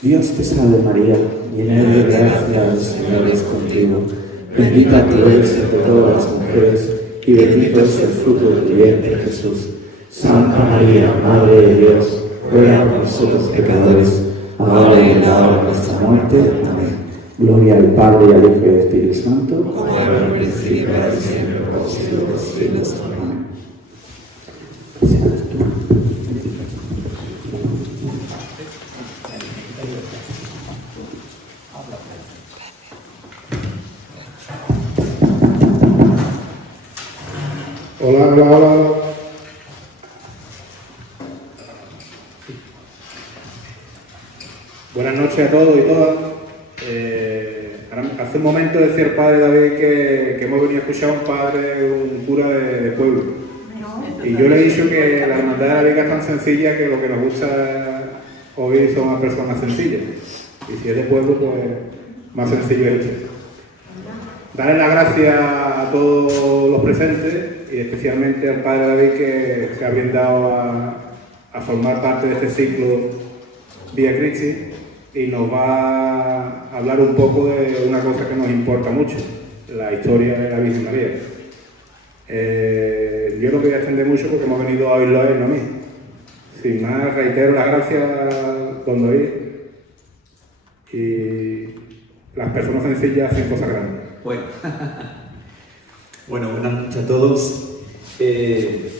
Dios te salve María, llena de gracia, el Señor es contigo. Bendita tú eres entre todas las mujeres, y bendito es el fruto de tu vientre, Jesús. Santa María, Madre de Dios, ruega por nosotros pecadores, ahora y en la hora de nuestra muerte. Amén. Gloria al Padre, y al Hijo y al Espíritu Santo, como era en el principio, ahora y siempre, por los siglos de los siglos. Amén. Hola, hola, hola. Buenas noches a todos y todas. Hace un momento decía el padre David que hemos venido a escuchar a un cura de pueblo. Y yo le he dicho que la hermandad de la Virgen es tan sencilla que lo que nos gusta hoy son las personas sencillas. Y si es de pueblo, pues más sencillo es esto. Darle las gracias a todos los presentes y especialmente al padre David que ha brindado a formar parte de este ciclo Vía Christi y nos va a hablar un poco de una cosa que nos importa mucho, la historia de la Virgen María. Yo no voy a extender mucho porque hemos venido a oírlo a él, no a mí. Sin más, reitero las gracias a don David y las personas sencillas hacen cosas grandes. Bueno, buenas noches a todos. El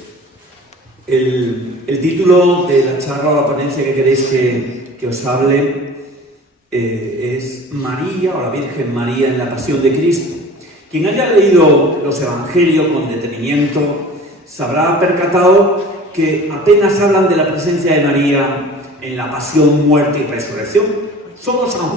título de la charla o la ponencia que queréis que os hable es María o la Virgen María en la Pasión de Cristo. Quien haya leído los Evangelios con detenimiento se habrá percatado que apenas hablan de la presencia de María en la Pasión, muerte y resurrección. Solo San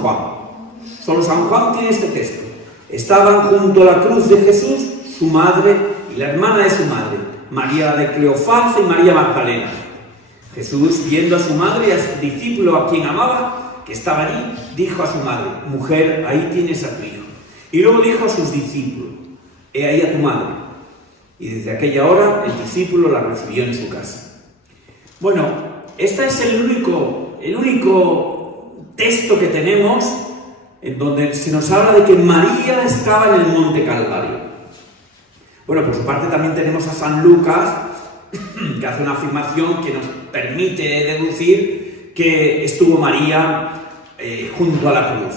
Juan tiene este texto. Estaban junto a la cruz de Jesús su madre y la hermana de su madre, María de Cleofás y María Magdalena. Jesús, viendo a su madre y a su discípulo a quien amaba, que estaba allí, dijo a su madre: mujer, ahí tienes a tu hijo. Y luego dijo a sus discípulos: he ahí a tu madre. Y desde aquella hora el discípulo la recibió en su casa. Bueno, este es el único texto que tenemos en donde se nos habla de que María estaba en el Monte Calvario. Bueno, por su parte también tenemos a San Lucas, que hace una afirmación que nos permite deducir que estuvo María junto a la cruz.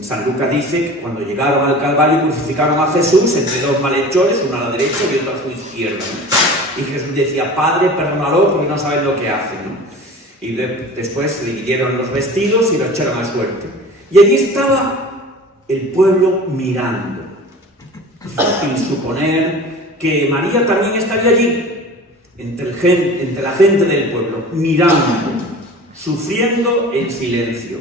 San Lucas dice que cuando llegaron al Calvario crucificaron a Jesús entre dos malhechores, uno a la derecha y otro a su izquierda, ¿no? Y Jesús decía: Padre, perdónalo porque no saben lo que hacen, ¿no? Y después se dividieron los vestidos y lo echaron a suerte. Y allí estaba el pueblo mirando. Es fácil suponer que María también estaría allí, entre la gente del pueblo, mirando, sufriendo en silencio.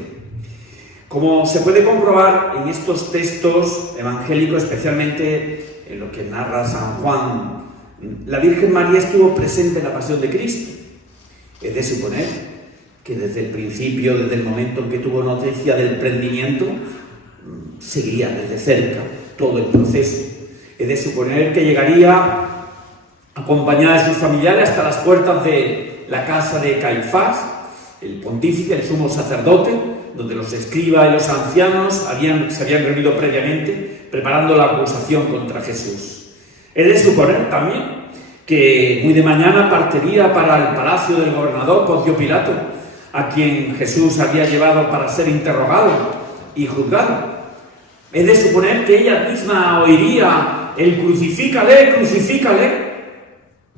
Como se puede comprobar en estos textos evangélicos, especialmente en lo que narra San Juan, la Virgen María estuvo presente en la Pasión de Cristo. Es de suponer que desde el principio, desde el momento en que tuvo noticia del prendimiento, seguiría desde cerca todo el proceso. Es de suponer que llegaría acompañada de sus familiares hasta las puertas de la casa de Caifás, el pontífice, el sumo sacerdote, donde los escribas y los ancianos se habían reunido previamente, preparando la acusación contra Jesús. Es de suponer también que muy de mañana partiría para el palacio del gobernador Poncio Pilato, a quien Jesús había llevado para ser interrogado y juzgado. Es de suponer que ella misma oiría el crucifícale, crucifícale,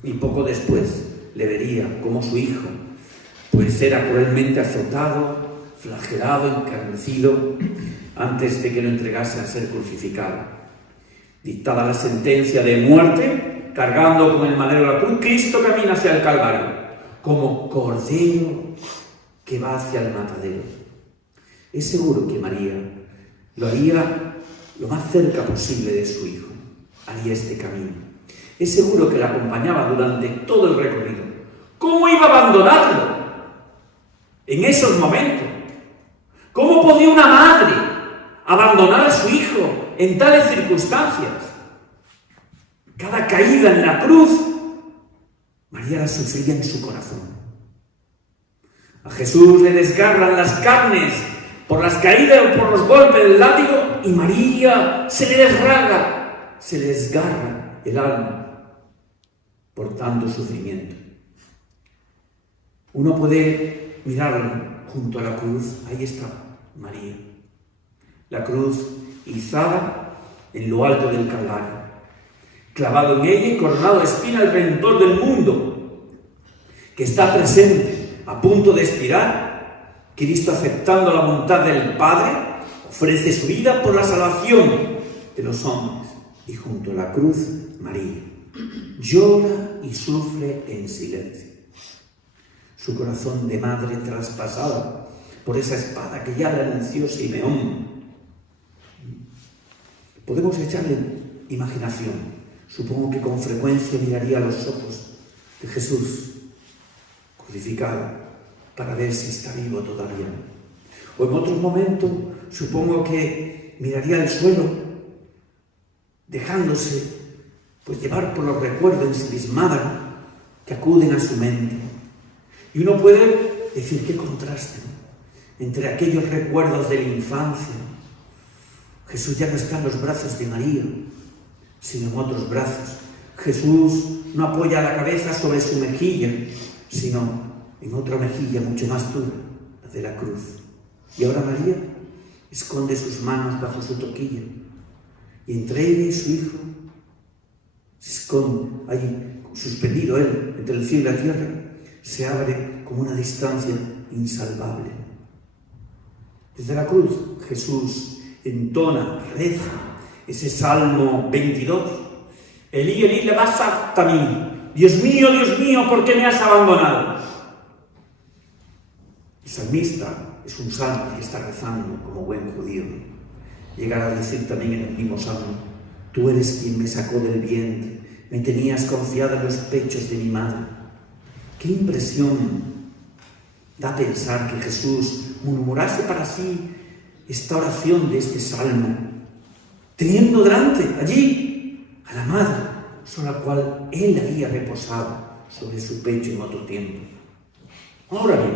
y poco después le vería como su hijo pues era cruelmente azotado, flagelado, encarnecido, antes de que lo entregase a ser crucificado. Dictada la sentencia de muerte, cargando con el madero la cruz, Cristo camina hacia el Calvario, como cordero que va hacia el matadero. Es seguro que María lo haría lo más cerca posible de su hijo, haría este camino. Es seguro que la acompañaba durante todo el recorrido. ¿Cómo iba a abandonarlo en esos momentos? ¿Cómo podía una madre abandonar a su hijo en tales circunstancias? Cada caída en la cruz, María la sufría en su corazón. A Jesús le desgarran las carnes por las caídas o por los golpes del látigo, y María se le desgarra el alma por tanto sufrimiento. Uno puede mirarlo junto a la cruz. Ahí está María. La cruz izada en lo alto del Calvario. Clavado en ella y coronado de espina el Redentor del mundo, que está presente, a punto de expirar. Cristo, aceptando la voluntad del Padre, ofrece su vida por la salvación de los hombres. Y junto a la cruz, María llora y sufre en silencio. Su corazón de madre traspasado por esa espada que ya le anunció Simeón. Podemos echarle imaginación. Supongo que con frecuencia miraría a los ojos de Jesús crucificado para ver si está vivo todavía. O en otro momento, supongo que miraría al suelo, dejándose llevar por los recuerdos ensimismados que acuden a su mente. Y uno puede decir qué contraste, ¿no?, entre aquellos recuerdos de la infancia. Jesús ya no está en los brazos de María, sino en otros brazos. Jesús no apoya la cabeza sobre su mejilla, sino en otra mejilla mucho más dura, la de la cruz. Y ahora María esconde sus manos bajo su toquilla, y entre ella y su hijo se esconde, ahí suspendido él entre el cielo y la tierra, se abre como una distancia insalvable. Desde la cruz Jesús entona, reza ese Salmo 22. Elí, Elí, lema sabachthani. Dios mío, ¿por qué me has abandonado? El salmista es un salmo que está rezando como buen judío. Llegará a decir también en el mismo salmo: tú eres quien me sacó del vientre, me tenías confiado en los pechos de mi madre. Qué impresión da pensar que Jesús murmurase para sí esta oración de este salmo, teniendo delante allí a la madre, sobre la cual él había reposado sobre su pecho en otro tiempo. Ahora bien,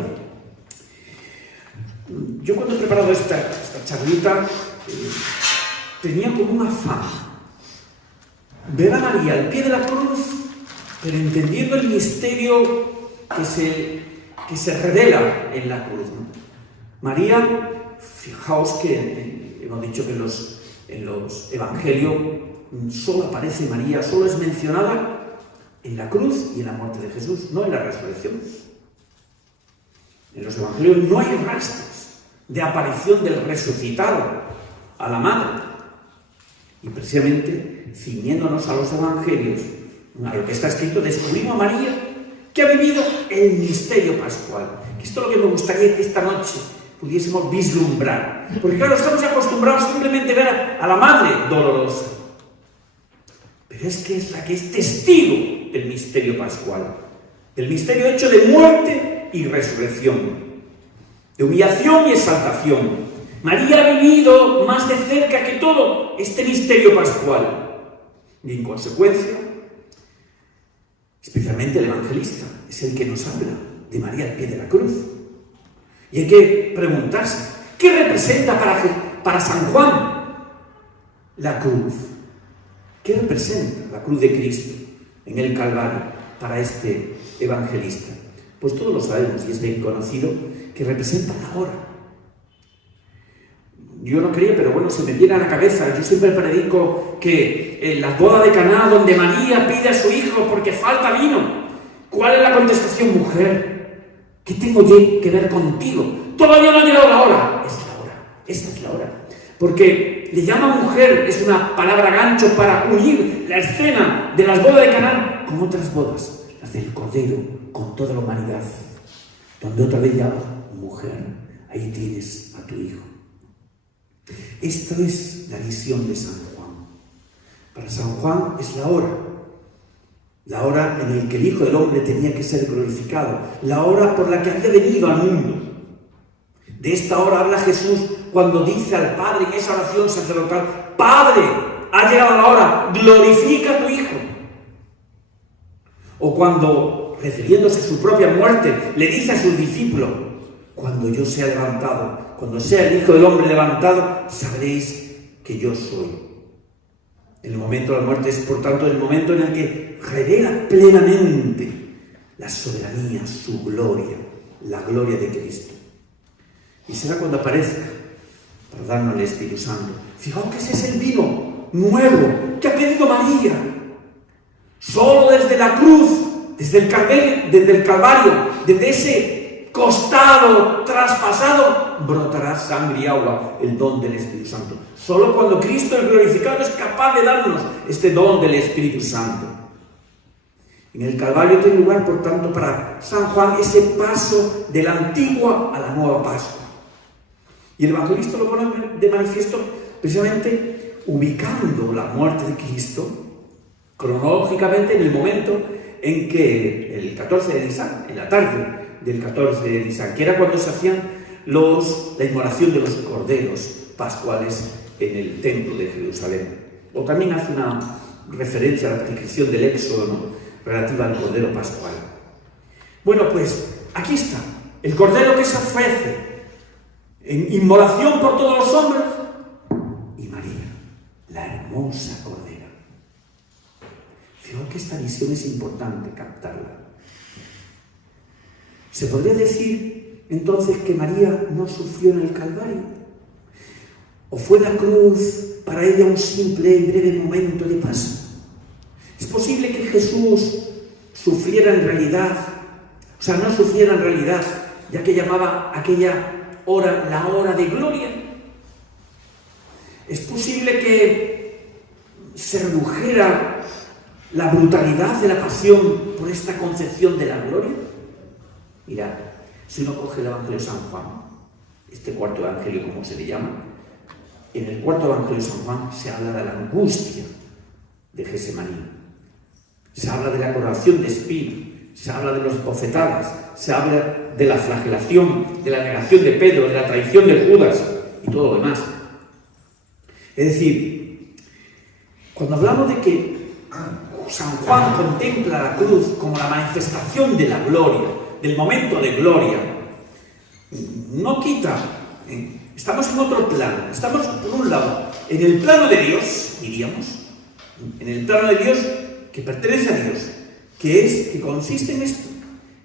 yo cuando he preparado esta charlita tenía como un afán ver a María al pie de la cruz, pero entendiendo el misterio que se revela en la cruz, ¿no? María, fijaos que hemos dicho que en los evangelios solo aparece María, solo es mencionada en la cruz y en la muerte de Jesús, no en la resurrección. En los evangelios no hay rastros de aparición del resucitado a la madre. Y precisamente, ciñéndonos a los evangelios, a lo que está escrito, descubrimos a María que ha vivido el misterio pascual. Que esto es lo que me gustaría que esta noche pudiésemos vislumbrar. Porque claro, estamos acostumbrados simplemente a ver a la madre dolorosa. Pero es que es la que es testigo del misterio pascual. Del misterio hecho de muerte y resurrección. De humillación y exaltación. María ha vivido más de cerca que todo este misterio pascual. Y en consecuencia, especialmente el evangelista es el que nos habla de María al pie de la cruz. Y hay que preguntarse, ¿qué representa para San Juan la cruz? ¿Qué representa la cruz de Cristo en el Calvario para este evangelista? Pues todos lo sabemos y es bien conocido que representa la hora. Yo no creía, pero bueno, se me viene a la cabeza. Yo siempre predico que en las bodas de Caná, donde María pide a su hijo porque falta vino, ¿cuál es la contestación? Mujer, ¿qué tengo yo que ver contigo? Todavía no ha llegado la hora. Es la hora, esta es la hora. Porque le llama mujer, es una palabra gancho para unir la escena de las bodas de Caná con otras bodas, las del Cordero, con toda la humanidad. Donde otra vez llama mujer, ahí tienes a tu hijo. Esta es la visión de San Juan. Para San Juan es la hora en la que el Hijo del Hombre tenía que ser glorificado, la hora por la que había venido al mundo. De esta hora habla Jesús cuando dice al Padre en esa oración sacerdotal: Padre, ha llegado la hora, glorifica a tu Hijo. O cuando, refiriéndose a su propia muerte, le dice a sus discípulos: cuando yo sea levantado, cuando sea el Hijo del Hombre levantado, sabréis que yo soy. El momento de la muerte es, por tanto, el momento en el que revela plenamente la soberanía, su gloria, la gloria de Cristo. Y será cuando aparezca para darnos el Espíritu Santo. Fijaos que ese es el vino nuevo que ha pedido María. Solo desde la cruz, desde el Calvario, desde ese costado traspasado, brotará sangre y agua, el don del Espíritu Santo. Solo cuando Cristo el glorificado es capaz de darnos este don del Espíritu Santo. En el Calvario tiene lugar, por tanto, para San Juan ese paso de la antigua a la nueva Pascua. Y el evangelista lo pone de manifiesto precisamente ubicando la muerte de Cristo cronológicamente en el momento en que el 14 de Nisan, en la tarde del 14 de Nisan, que era cuando se hacían la inmolación de los corderos pascuales en el templo de Jerusalén. O también hace una referencia a la prescripción del Éxodo, ¿no?, relativa al cordero pascual. Bueno, pues aquí está, el cordero que se ofrece en inmolación por todos los hombres, y María, la hermosa cordera. Fijaos que esta visión es importante captarla. ¿Se podría decir entonces que María no sufrió en el Calvario? ¿O fue la cruz para ella un simple y breve momento de paso? ¿Es posible que Jesús sufriera en realidad, o sea, no sufriera en realidad, ya que llamaba aquella hora la hora de gloria? ¿Es posible que se redujera la brutalidad de la pasión por esta concepción de la gloria? Mirad, si uno coge el Evangelio de San Juan, este cuarto Evangelio como se le llama, en el cuarto Evangelio de San Juan se habla de la angustia de Getsemaní, se habla de la coronación de espinas, se habla de las bofetadas, se habla de la flagelación, de la negación de Pedro, de la traición de Judas y todo lo demás. Es decir, cuando hablamos de que San Juan contempla la cruz como la manifestación de la gloria, del momento de gloria, no quita, estamos en otro plano, estamos por un lado en el plano de Dios, diríamos, en el plano de Dios que pertenece a Dios, que consiste en esto,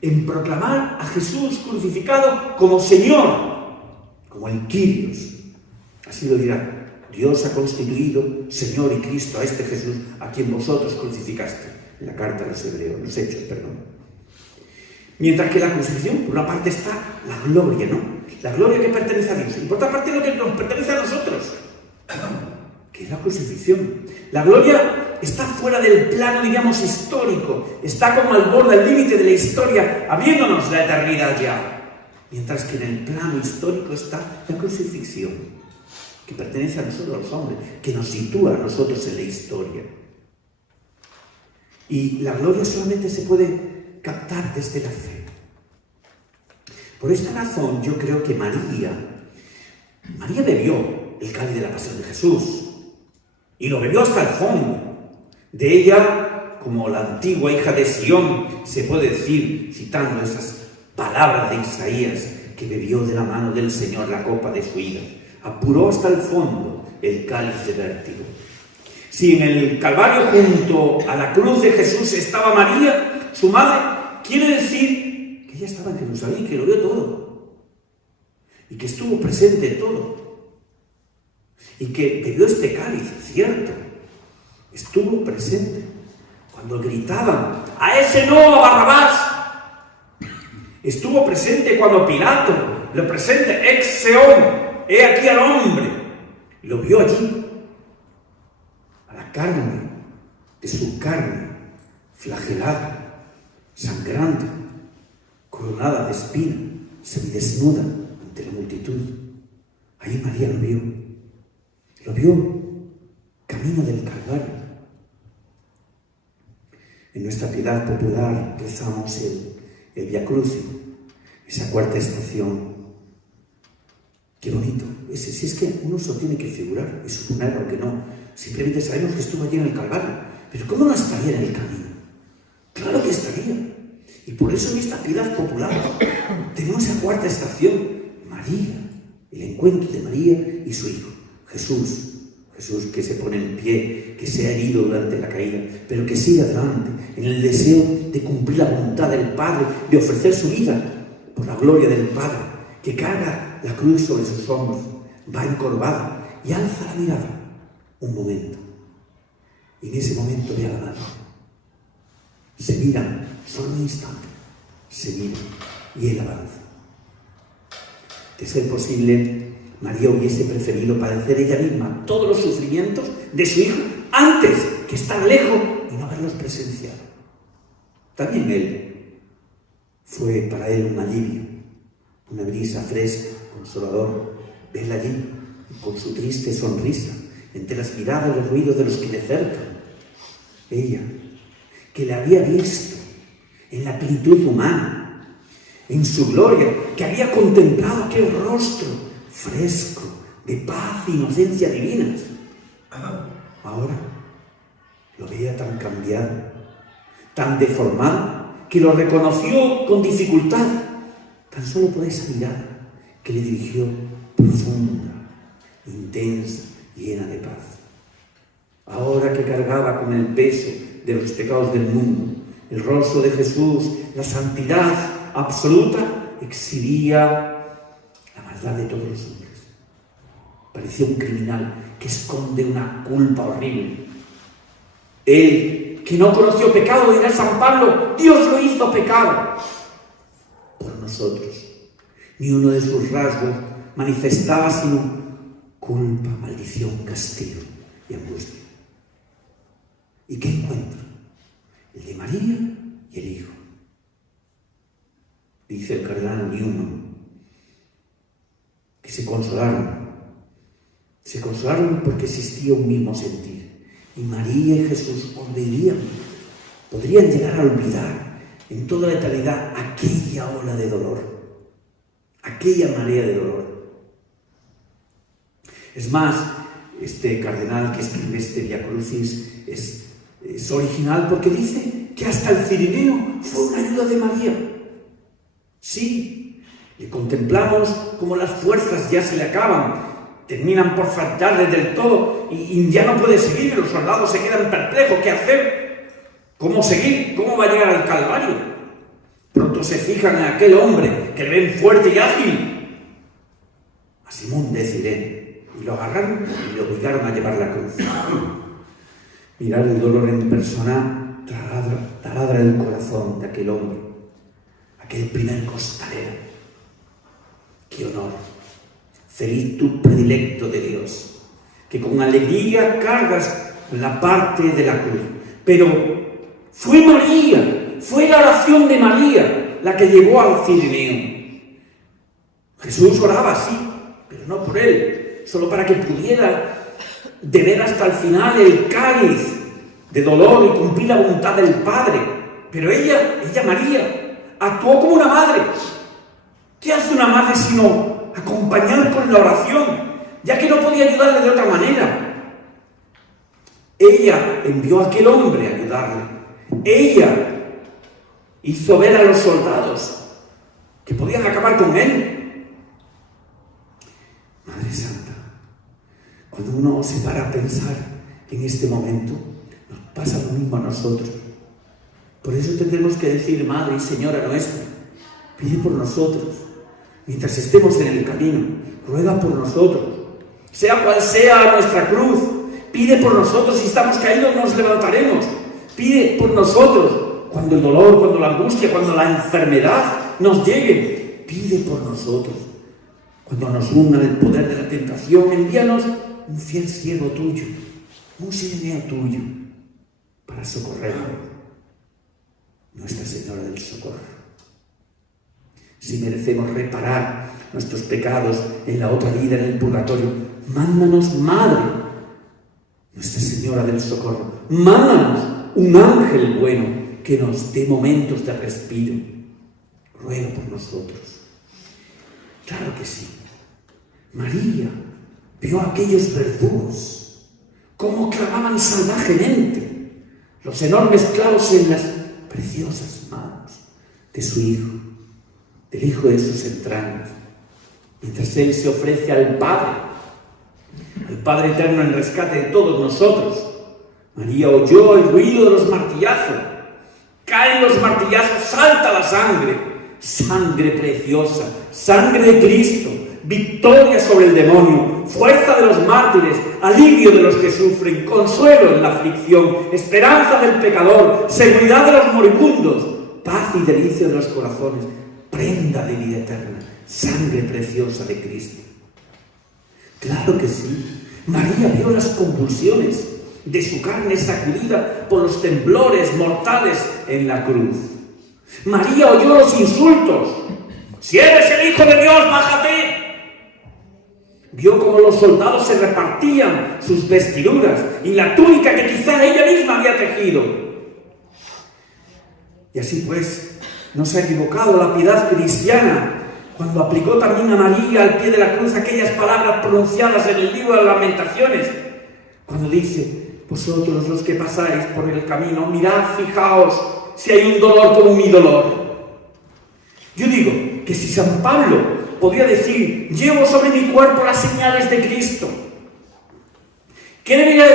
en proclamar a Jesús crucificado como Señor, como el Kyrios. Así lo dirá. Dios ha constituido Señor y Cristo a este Jesús a quien vosotros crucificaste. En la carta a los Hebreos, los Hechos, perdón. Mientras que la crucifixión, por una parte está la gloria, ¿no? La gloria que pertenece a Dios. Y por otra parte lo que nos pertenece a nosotros, que es la crucifixión. La gloria está fuera del plano, diríamos, histórico. Está como al borde, al límite de la historia, abriéndonos la eternidad ya. Mientras que en el plano histórico está la crucifixión, que pertenece a nosotros los hombres, que nos sitúa a nosotros en la historia. Y la gloria solamente se puede captar desde la fe. Por esta razón yo creo que María bebió el cáliz de la pasión de Jesús, y lo bebió hasta el fondo. De ella, como la antigua hija de Sión, se puede decir, citando esas palabras de Isaías, que bebió de la mano del Señor la copa de su ira, apuró hasta el fondo el cáliz de vértigo. Si en el Calvario junto a la cruz de Jesús estaba María, su madre, quiere decir que ella estaba en Jerusalén, que lo vio todo, y que estuvo presente en todo, y que bebió este cáliz, cierto, estuvo presente cuando gritaban ¡a ese no, a Barrabás! Estuvo presente cuando Pilato lo presente ex seón, he aquí al hombre, lo vio allí, a la carne de su carne, flagelada, sangrante, coronada de espina, semidesnuda ante la multitud. Ahí María lo vio camino del Calvario. En nuestra piedad popular rezamos el Via Crucis, esa cuarta estación. Qué bonito. Si es que uno se lo tiene que figurar y suponer, aunque no, simplemente sabemos que estuvo allí en el Calvario. Pero ¿cómo no estaría en el camino? Claro que estaría. Y por eso en esta piedad popular tenemos esa cuarta estación, María, el encuentro de María y su hijo, Jesús. Jesús que se pone en pie, que se ha herido durante la caída, pero que sigue adelante en el deseo de cumplir la voluntad del Padre, de ofrecer su vida por la gloria del Padre, que carga la cruz sobre sus hombros, va encorvado y alza la mirada un momento. Y en ese momento ve a la madre. Se miran, solo un instante, se miran y él avanza. De ser posible, María hubiese preferido padecer ella misma todos los sufrimientos de su hijo antes que estar lejos y no haberlos presenciado. También él fue para él un alivio, una brisa fresca, consolador, verla allí con su triste sonrisa, entre las miradas y los ruidos de los que le cercan. Ella, que le había visto en la plenitud humana, en su gloria, que había contemplado aquel rostro fresco, de paz e inocencia divinas. Ahora lo veía tan cambiado, tan deformado, que lo reconoció con dificultad, tan solo por esa mirada que le dirigió profunda, intensa, llena de paz. Ahora que cargaba con el peso de los pecados del mundo, el rostro de Jesús, la santidad absoluta, exhibía la maldad de todos los hombres. Parecía un criminal que esconde una culpa horrible. Él, que no conoció pecado, dirá San Pablo, Dios lo hizo pecado por nosotros. Ni uno de sus rasgos manifestaba sino culpa, maldición, castigo y angustia. ¿Y qué encuentra? El de María y el Hijo. Dice el cardenal Newman que se consolaron porque existía un mismo sentir. Y María y Jesús podrían llegar a olvidar en toda la eternidad aquella ola de dolor, aquella marea de dolor. Es más, este cardenal que escribe este Via Crucis es original porque dice que hasta el Cirineo fue una ayuda de María. Sí, le contemplamos como las fuerzas ya se le acaban, terminan por faltarle del todo y ya no puede seguir, los soldados se quedan perplejos, ¿qué hacer? ¿Cómo seguir? ¿Cómo va a llegar al Calvario? Pronto se fijan en aquel hombre que le ven fuerte y ágil, a Simón de Cirene, y lo agarraron y lo obligaron a llevar la cruz. Mirar el dolor en persona taladra el corazón de aquel hombre, aquel primer costalero. ¡Qué honor! Feliz tu predilecto de Dios, que con alegría cargas la parte de la cruz. Pero fue María, fue la oración de María la que llevó al Cirineo. Jesús oraba así, pero no por él, solo para que pudiera beber hasta el final el cáliz de dolor y cumplir la voluntad del Padre. Pero ella María, actuó como una madre. ¿Qué hace una madre sino acompañar con la oración, ya que no podía ayudarle de otra manera? Ella envió a aquel hombre a ayudarle. Ella hizo ver a los soldados que podían acabar con él. Madre Santa, cuando uno se para a pensar en este momento, nos pasa lo mismo a nosotros. Por eso tendremos que decir, Madre y Señora nuestra, pide por nosotros. Mientras estemos en el camino, ruega por nosotros. Sea cual sea nuestra cruz, pide por nosotros. Si estamos caídos, nos levantaremos. Pide por nosotros. Cuando el dolor, cuando la angustia, cuando la enfermedad nos llegue, pide por nosotros. Cuando nos una el poder de la tentación, envíanos un fiel siervo tuyo, un sirineo tuyo, para socorrernos. Nuestra Señora del Socorro. Si merecemos reparar nuestros pecados en la otra vida, en el purgatorio, mándanos, Madre, Nuestra Señora del Socorro, mándanos un ángel bueno que nos dé momentos de respiro. Ruega por nosotros. Claro que sí. María vio a aquellos verdugos cómo clavaban salvajemente los enormes clavos en las preciosas manos de su Hijo, del Hijo de sus entrañas, mientras Él se ofrece al Padre Eterno en rescate de todos nosotros. María oyó el ruido de los martillazos. Caen los martillazos, salta la sangre. Sangre preciosa, sangre de Cristo, victoria sobre el demonio, fuerza de los mártires, alivio de los que sufren, consuelo en la aflicción, esperanza del pecador, seguridad de los moribundos, paz y delicia de los corazones, prenda de vida eterna, sangre preciosa de Cristo. Claro que sí, María vio las convulsiones de su carne sacudida por los temblores mortales en la cruz. María oyó los insultos. Si eres el Hijo de Dios, bájate. Vio cómo los soldados se repartían sus vestiduras y la túnica que quizá ella misma había tejido. Y así pues, no se ha equivocado la piedad cristiana cuando aplicó también a María al pie de la cruz aquellas palabras pronunciadas en el libro de las Lamentaciones, cuando dice: vosotros los que pasáis por el camino, mirad, fijaos si hay un dolor como mi dolor. Yo digo que si San Pablo podía decir: llevo sobre mi cuerpo las señales de Cristo, ¿qué debería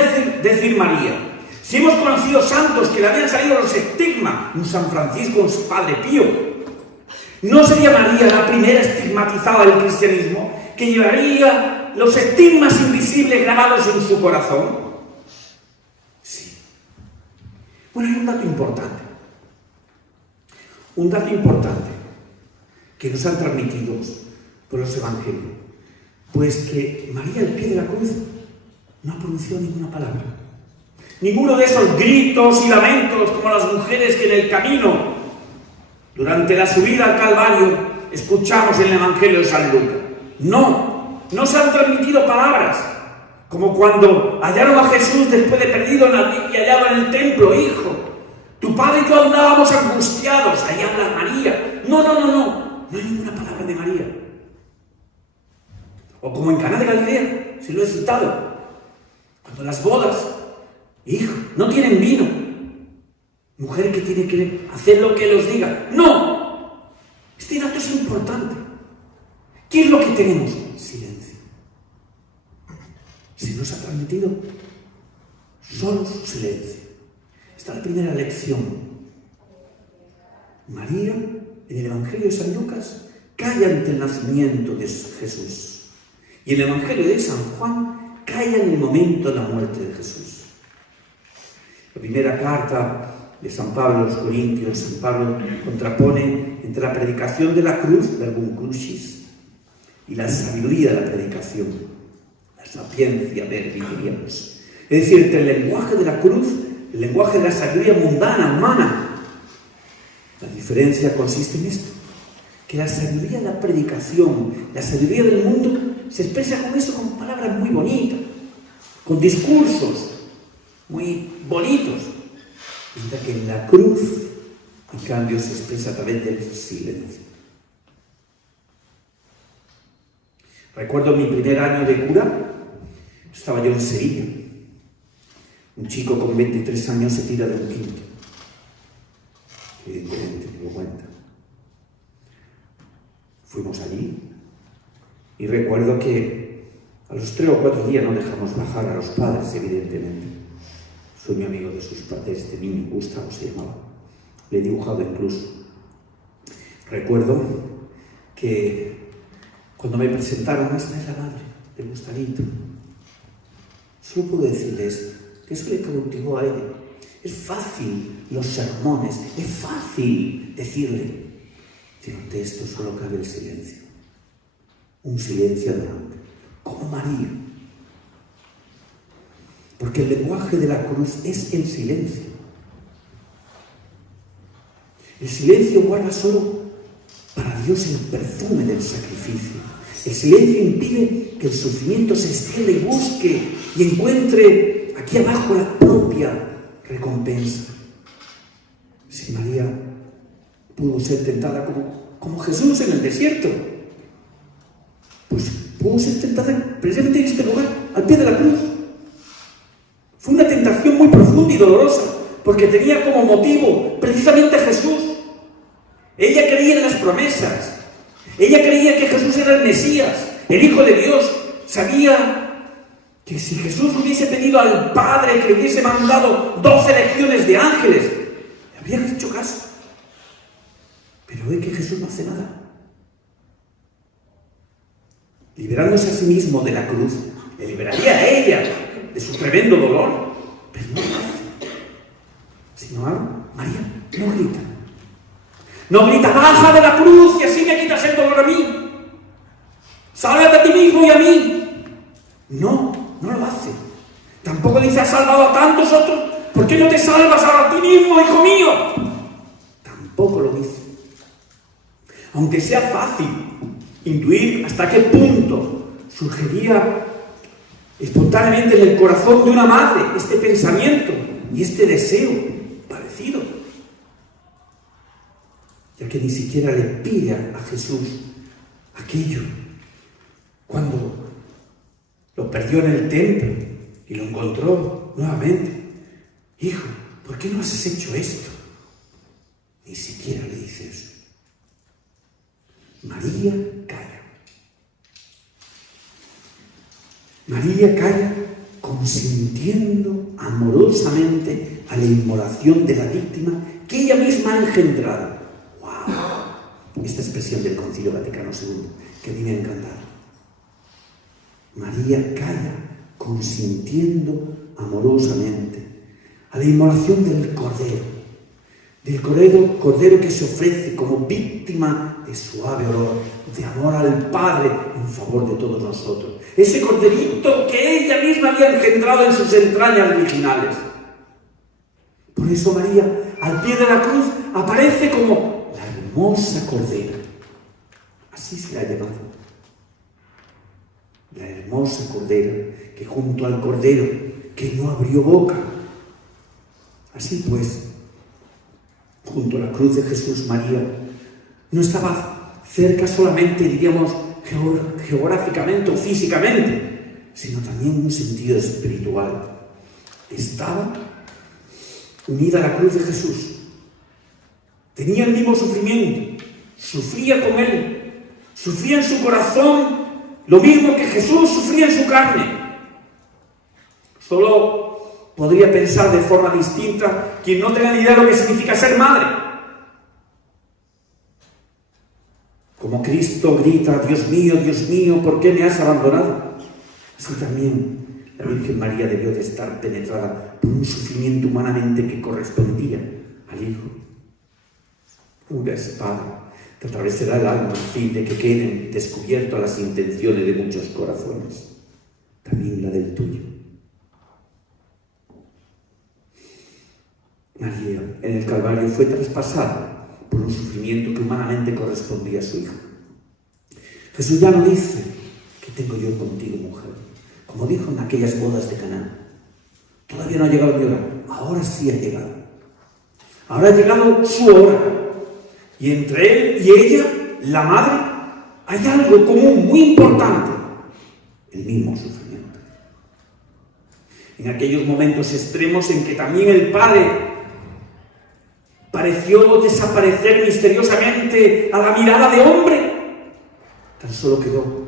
decir María? Si hemos conocido santos que le habían salido los estigmas, un San Francisco, un Padre Pío, ¿no sería María la primera estigmatizada del cristianismo que llevaría los estigmas invisibles grabados en su corazón? Sí. Bueno, hay un dato importante. Un dato importante que nos han transmitido por los evangelios, pues que María al pie de la cruz no pronunció ninguna palabra, ninguno de esos gritos y lamentos como las mujeres que en el camino, durante la subida al Calvario, escuchamos en el Evangelio de San Lucas. No se han transmitido palabras, como cuando hallaron a Jesús después de perdido y hallado en el templo: hijo, tu padre y yo andábamos angustiados. Ahí habla María. No hay ninguna palabra de María. O como en Caná de Galilea, si lo he citado, cuando las bodas, hijo, no tienen vino. Mujer que tiene que hacer lo que los diga. ¡No! Este dato es importante. ¿Qué es lo que tenemos? Silencio. Se nos ha transmitido solo su silencio. Esta es la primera lección. María, en el Evangelio de San Lucas, calla ante el nacimiento de Jesús. Y en el Evangelio de San Juan, calla en el momento de la muerte de Jesús. La primera carta de San Pablo a los Corintios, San Pablo contrapone entre la predicación de la cruz, verbum crucis, y la sabiduría de la predicación, la sapiencia verbi, diríamos. Es decir, entre el lenguaje de la cruz, el lenguaje de la sabiduría mundana, humana. La diferencia consiste en esto, que la sabiduría de la predicación, la sabiduría del mundo, se expresa con eso, con palabras muy bonitas, con discursos muy bonitos, mientras que en la cruz, en cambio, se expresa a través del silencio. Recuerdo mi primer año de cura, estaba yo en Sevilla. Un chico con 23 años se tira de un quinto. Evidentemente, me lo cuenta. Fuimos allí y recuerdo que a los 3 o 4 días no dejamos bajar a los padres, evidentemente. Soy mi amigo de sus padres, este niño, Gustavo se llamaba. Le he dibujado incluso. Recuerdo que cuando me presentaron: esta es la madre de Gustavito. Solo puedo decirle esto, que eso le cautivó a ella. Es fácil los sermones, es fácil decirle, pero ante esto solo cabe el silencio. Un silencio adorante, como María. Porque el lenguaje de la cruz es el silencio. El silencio guarda solo para Dios el perfume del sacrificio. El silencio impide que el sufrimiento se extienda y busque y encuentre aquí abajo la propia recompensa. Si María pudo ser tentada como Jesús en el desierto, pues pudo ser tentada precisamente en este lugar, al pie de la cruz. Fue una tentación muy profunda y dolorosa, porque tenía como motivo precisamente a Jesús. Ella creía en las promesas. Ella creía que Jesús era el Mesías, el Hijo de Dios. Sabía que si Jesús hubiese pedido al Padre que le hubiese mandado 12 legiones de ángeles, le habrían hecho caso. Pero ve que Jesús no hace nada. Liberándose a sí mismo de la cruz, le liberaría a ella de su tremendo dolor. Pero no lo hace. Sino María no grita. No grita, baja de la cruz y así me quitas el dolor a mí. Sálvate a ti mismo y a mí. No, no lo hace. Tampoco dice, has salvado a tantos otros. ¿Por qué no te salvas ahora a ti mismo, hijo mío? Tampoco lo dice. Aunque sea fácil intuir hasta qué punto surgiría espontáneamente en el corazón de una madre este pensamiento y este deseo parecido, ya que ni siquiera le pide a Jesús aquello cuando lo perdió en el templo y lo encontró nuevamente. Hijo, ¿por qué no has hecho esto? Ni siquiera le dice eso. María calla. María calla consintiendo amorosamente a la inmolación de la víctima que ella misma ha engendrado. ¡Wow! Esta expresión del Concilio Vaticano II, que a mí me ha encantado. María calla consintiendo amorosamente a la inmolación del cordero que se ofrece como víctima de suave olor, de amor al Padre en favor de todos nosotros. Ese corderito que ella misma había engendrado en sus entrañas virginales. Por eso María, al pie de la cruz, aparece como la hermosa cordera. Así se la ha llamado. La hermosa cordera que junto al cordero que no abrió boca. Así pues, junto a la cruz de Jesús, María no estaba cerca solamente, diríamos, geográficamente o físicamente, sino también en un sentido espiritual. Estaba unida a la cruz de Jesús. Tenía el mismo sufrimiento, sufría con él, sufría en su corazón lo mismo que Jesús sufría en su carne. Solo podría pensar de forma distinta quien no tenga ni idea de lo que significa ser madre. Como Cristo grita, Dios mío, ¿por qué me has abandonado? Así también la Virgen María debió de estar penetrada por un sufrimiento humanamente que correspondía al Hijo. Una espada te atravesará el alma a fin de que queden descubiertas las intenciones de muchos corazones, también la del tuyo. María en el Calvario fue traspasada por un sufrimiento que humanamente correspondía a su Hijo. Jesús ya no dice, ¿qué tengo yo contigo, mujer? Como dijo en aquellas bodas de Caná. Todavía no ha llegado mi hora. Ahora sí ha llegado. Ahora ha llegado su hora. Y entre él y ella, la madre, hay algo común muy importante. El mismo sufrimiento. En aquellos momentos extremos en que también el Padre pareció desaparecer misteriosamente a la mirada de hombre, tan solo quedó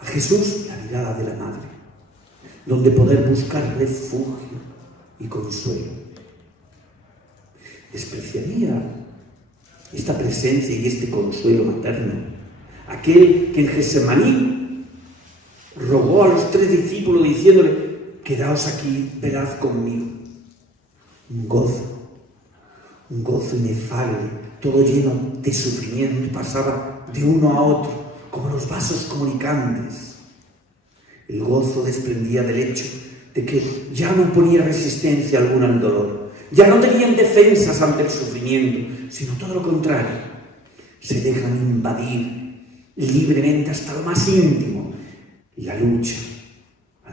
a Jesús la mirada de la madre, donde poder buscar refugio y consuelo. ¿Despreciaría esta presencia y este consuelo materno aquel que en Getsemaní rogó a los 3 discípulos diciéndole, quedaos aquí, velad conmigo? Un gozo inefable, todo lleno de sufrimiento, pasaba de uno a otro, como los vasos comunicantes. El gozo desprendía del hecho de que ya no ponía resistencia alguna al dolor, ya no tenían defensas ante el sufrimiento, sino todo lo contrario, se dejan invadir libremente hasta lo más íntimo. A la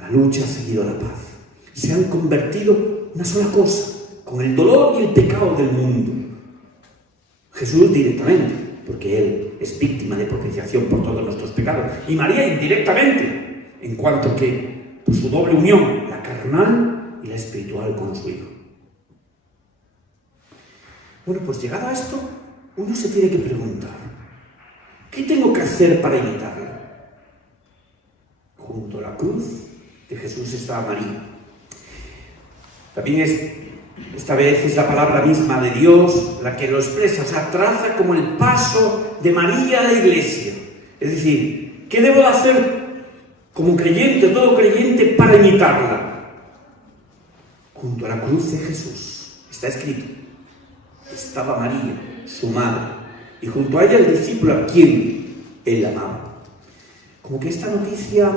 lucha ha seguido la paz. Se han convertido en una sola cosa, con el dolor y el pecado del mundo. Jesús directamente, porque Él es víctima de propiciación por todos nuestros pecados, y María indirectamente, en cuanto que por su doble unión, la carnal y la espiritual con su Hijo. Bueno, pues llegado a esto, uno se tiene que preguntar, ¿qué tengo que hacer para imitarla? Junto a la cruz de Jesús estaba María. También esta vez es la palabra misma de Dios la que lo expresa, o sea, traza como el paso de María a la Iglesia. Es decir, ¿qué debo de hacer como creyente, todo creyente, para imitarla? Junto a la cruz de Jesús, está escrito, estaba María, su madre, y junto a ella el discípulo a quien él amaba. Como que esta noticia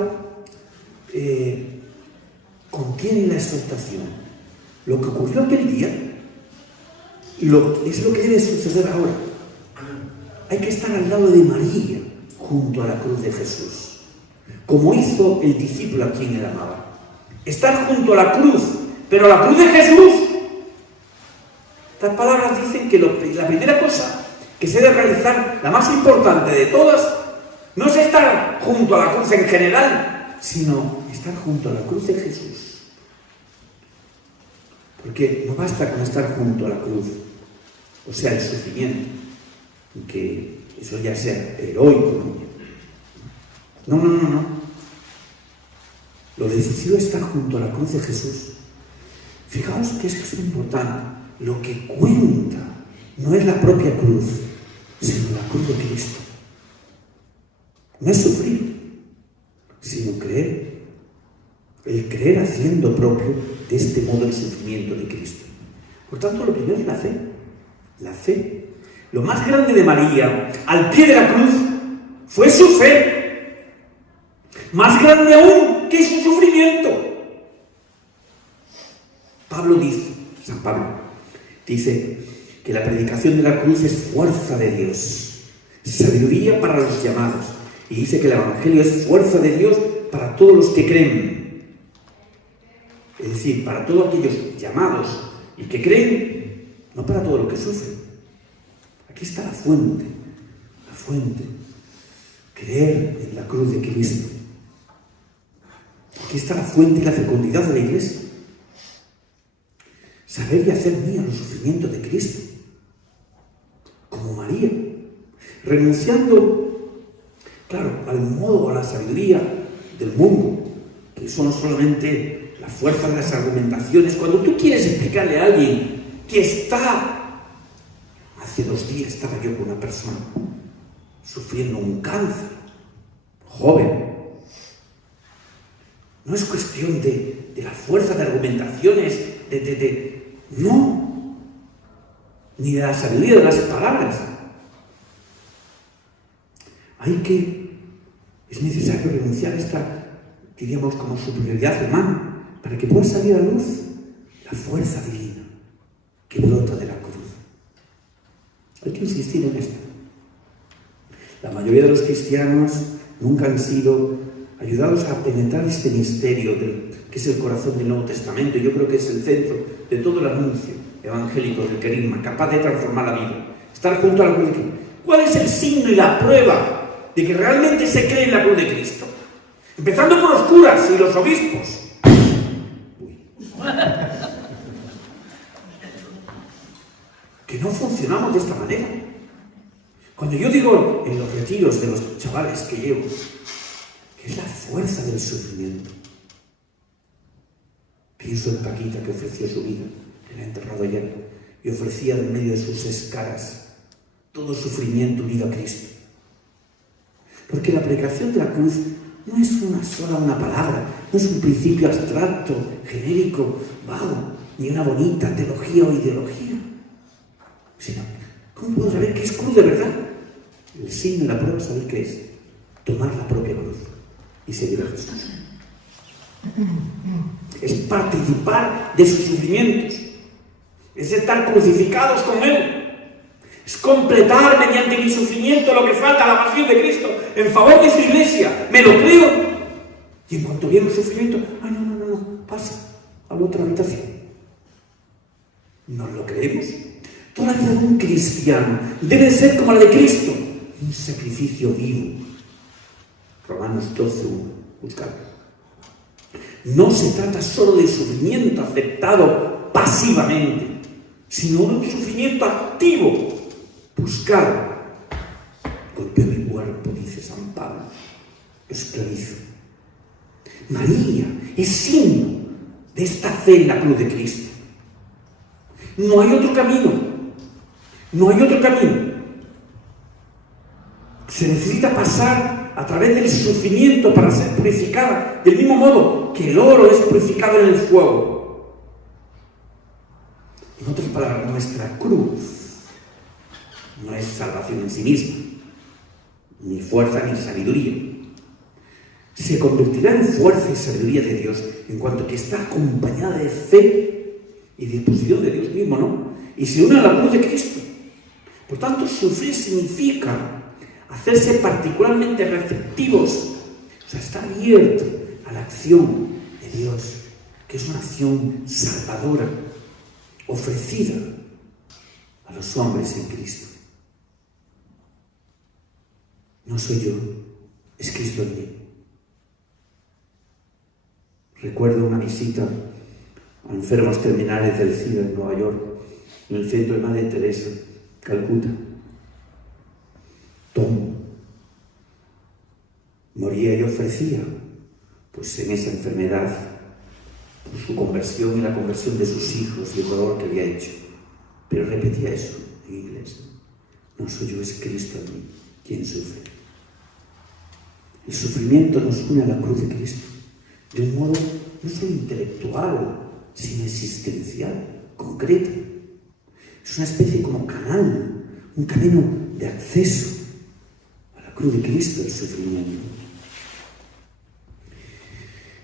contiene la exhortación. Lo que ocurrió aquel día es lo que debe suceder ahora. Hay que estar al lado de María, junto a la cruz de Jesús, como hizo el discípulo a quien él amaba. Estar junto a la cruz, pero a la cruz de Jesús. Estas palabras dicen que la primera cosa que se debe realizar, la más importante de todas, no es estar junto a la cruz en general, sino estar junto a la cruz de Jesús. Porque no basta con estar junto a la cruz, o sea, el sufrimiento, que eso ya sea heroico. No. Lo decisivo es estar junto a la cruz de Jesús. Fijaos que esto es importante. Lo que cuenta no es la propia cruz, sino la cruz de Cristo. No es sufrir, sino creer. El creer haciendo propio de este modo el sufrimiento de Cristo. Por tanto, lo primero es la fe. La fe. Lo más grande de María, al pie de la cruz, fue su fe. Más grande aún que su sufrimiento. San Pablo dice que la predicación de la cruz es fuerza de Dios, sabiduría para los llamados. Y dice que el Evangelio es fuerza de Dios para todos los que creen. Es decir, para todos aquellos llamados y que creen, no para todo lo que sufren. Aquí está la fuente. Creer en la cruz de Cristo. Aquí está la fuente y la fecundidad de la Iglesia. Saber y hacer mío los sufrimientos de Cristo. Como María. Renunciando, claro, al modo, a la sabiduría del mundo. Que eso no solamente la fuerza de las argumentaciones. Cuando tú quieres explicarle a alguien que está... Hace 2 días estaba yo con una persona sufriendo un cáncer, joven. No es cuestión de la fuerza de argumentaciones, no, ni de la sabiduría de las palabras. Es necesario renunciar a esta, diríamos, como superioridad humana, para que pueda salir a luz la fuerza divina que brota de la cruz. Hay que insistir en esto. La mayoría de los cristianos nunca han sido ayudados a penetrar este misterio que es el corazón del Nuevo Testamento. Yo creo que es el centro de todo el anuncio evangélico del querigma, capaz de transformar la vida. Estar junto a la cruz de Cristo. ¿Cuál es el signo y la prueba de que realmente se cree en la cruz de Cristo? Empezando por los curas y los obispos. Que no funcionamos de esta manera. Cuando yo digo en los retiros de los chavales que llevo, que es la fuerza del sufrimiento, pienso en Paquita, que ofreció su vida, que la ha enterrado ayer, y ofrecía en medio de sus escaras todo sufrimiento unido a Cristo. Porque la predicación de la cruz no es una palabra, no es un principio abstracto, genérico, vago, ni una bonita teología o ideología. Sino, ¿cómo puedo saber qué es cruz de verdad? El signo y la prueba, ¿sabéis qué es? Tomar la propia cruz y seguir a Jesús. Es participar de sus sufrimientos. Es estar crucificados con Él. Es completar mediante mi sufrimiento lo que falta a la pasión de Cristo en favor de su iglesia. Me lo creo. Y en cuanto viene el sufrimiento, no, pasa a la otra habitación. ¿Nos lo creemos? Toda la vida de un cristiano debe ser como la de Cristo, un sacrificio vivo. Romanos 12:1. Buscadlo. No se trata solo de sufrimiento aceptado pasivamente, sino de un sufrimiento activo Buscad. Golpeó mi cuerpo, dice San Pablo. Lo esclavizo. María es signo de esta fe en la cruz de Cristo. No hay otro camino. No hay otro camino. Se necesita pasar a través del sufrimiento para ser purificada, del mismo modo que el oro es purificado en el fuego. En otras palabras, nuestra cruz no es salvación en sí misma, ni fuerza ni sabiduría. Se convertirá en fuerza y sabiduría de Dios en cuanto que está acompañada de fe y disposición de Dios mismo, ¿no? Y se une a la cruz de Cristo. Por tanto, sufrir significa hacerse particularmente receptivos, o sea, estar abierto a la acción de Dios, que es una acción salvadora, ofrecida a los hombres en Cristo. No soy yo, es Cristo en mí. Recuerdo una visita a enfermos terminales del SIDA en Nueva York, en el centro de Madre Teresa, Calcuta. Tom moría y ofrecía, pues en esa enfermedad, por su conversión y la conversión de sus hijos y el dolor que había hecho. Pero repetía eso en inglés: no soy yo, es Cristo en mí quien sufre. El sufrimiento nos une a la cruz de Cristo, de un modo no solo intelectual, sino existencial, concreto. Es una especie como canal, un camino de acceso a la cruz de Cristo, el sufrimiento.